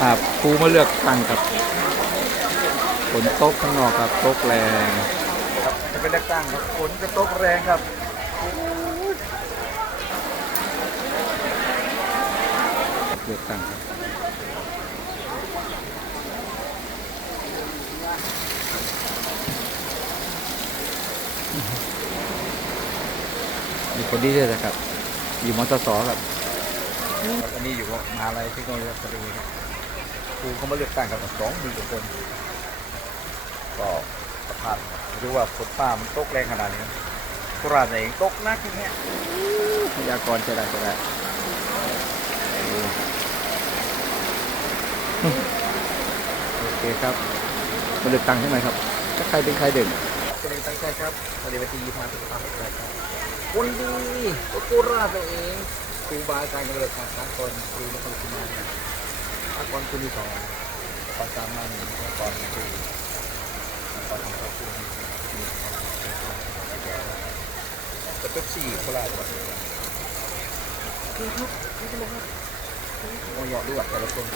ครับครูมาเลือกตั้งครับฝนตกข้างนอกครับตกแรงครับจะเป็นเลือกตั้งครับฝนจะตกแรงครับเลือกตั้งครับมีคนดีด้วยนะครับ อยู่มอสสครับอันนี้อยู่มหาลัยเทคโนโลยีสตรีครับ ครูเขามาเลือกตั้งกันสองหมื่นกว่าคนก็ประธานรู้ว่าฝนฟ้ามันตกแรงขนาดนี้โคราชเองตกนักอย่างเงี้ยพยากรณ์ใช่ได้ใช่ได้โอเคครับมาเลือกตั้งใช่ไหมครับถ้าใครเป็นใครเด่นจะเป็นตั้งใจครับปฏิบัติยี่ห้าสุขภาพไม่เกิดครับคนดีก็โคราชเองครูบาอาจารย์ก็เลยขาดสากลครูและคนคุณมา เนี่ยสากลคุณที่สองก่อนสามมันก่อนครูก่อนทำครอบครัวที่ที่แก่แล้วแต่เป็นสี่โคราชว่ะนี่ครับนี่ก็เลยครับโอ้ยอดด้วยแต่ละคน